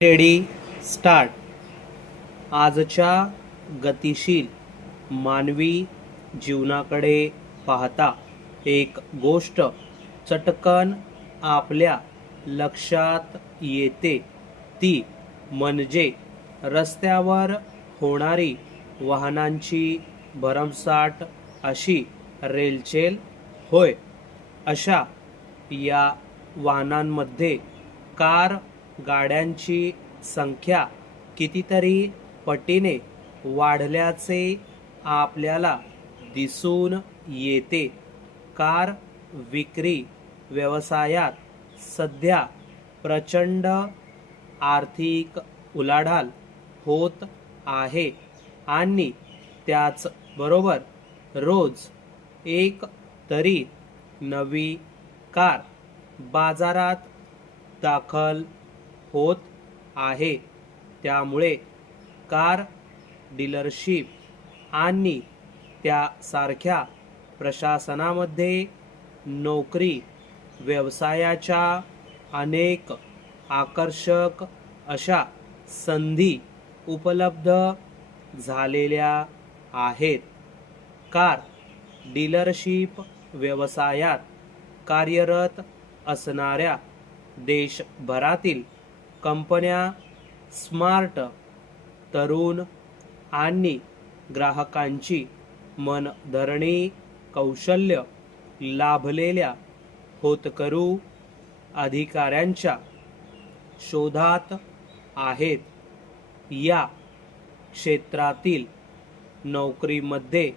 Ready start. आजच्या गतिशील मानवी जीवनाकडे पाहता एक गोष्ट चटकन आपल्या लक्षात येते, ती म्हणजे रस्त्यावर होणारी वाहनांची भरमसाठ अशी रेलचेल होय. अशा या वाहनांमध्ये कार गाड्यांची संख्या कितीतरी पटीने वाढल्याचे आपल्याला दिसून येते. कार विक्री व्यवसायात सध्या प्रचंड आर्थिक उलाढाल होत आहे आणि त्याचबरोबर रोज एक तरी नवी कार बाजारात दाखल होत आहे. त्यामुळे कार डीलरशिप आणि त्यासारख्या प्रशासनामध्ये नोकरी व्यवसायाच्या अनेक आकर्षक अशा संधी उपलब्ध झालेल्या आहेत. कार डीलरशिप व्यवसायात कार्यरत असणाऱ्या देशभरातील कंपन्या स्मार्ट, तरुण आणि ग्राहकांची मनधरणी कौशल्य लाभलेल्या होतकरू अधिकाऱ्यांच्या शोधात आहेत. या क्षेत्रातील नोकरीमध्ये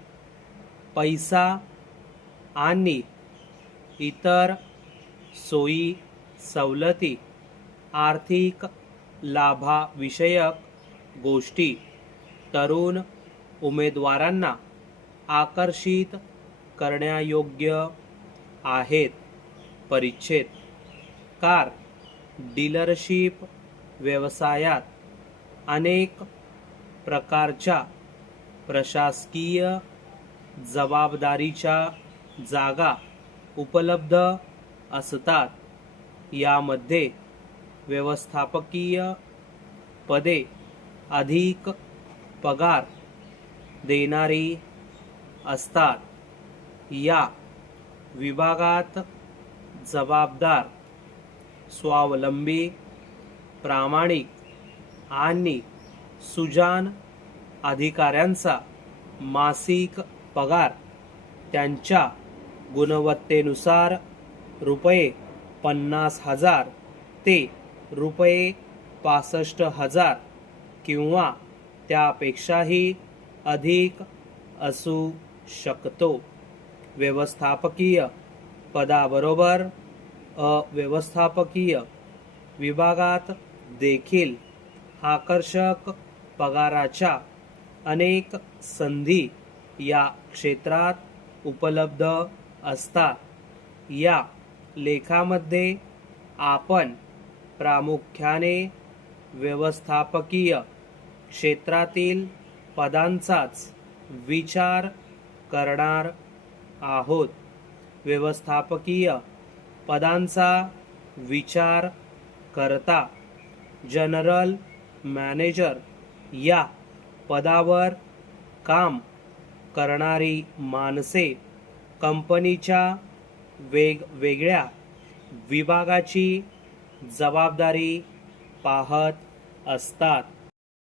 पैसा आणि इतर सोयी सवलती, आर्थिक लाभाविषयक गोष्टी तरुण उमेदवारांना आकर्षित करण्यायोग्य आहेत. परिच्छेद. कार डीलरशिप व्यवसायात अनेक प्रकारच्या प्रशासकीय जबाबदारीच्या जागा उपलब्ध असतात. यामध्ये व्यवस्थापकीय पदे अधिक पगार देणारी असतात. या विभागात जबाबदार, स्वावलंबी, प्रामाणिक आणि सुजाण अधिकाऱ्यांचा मासिक पगार त्यांच्या गुणवत्तेनुसार ₹50,000 ते ₹65,000 किंवा त्यापेक्षाही अधिक असू शकतो. व्यवस्थापकीय पदाबरोबर अव्यवस्थापकीय विभागात देखील आकर्षक पगाराच्या अनेक संधी या क्षेत्रात उपलब्ध असतात. या लेखामध्ये आपण प्रामुख्याने व्यवस्थापकीय क्षेत्रातील पदांचाच विचार करणार आहोत. व्यवस्थापकीय पदांचा विचार करता जनरल मॅनेजर या पदावर काम करणारी माणसे कंपनीच्या वेगवेगळ्या विभागाची जबाबदारी पाहत असतात.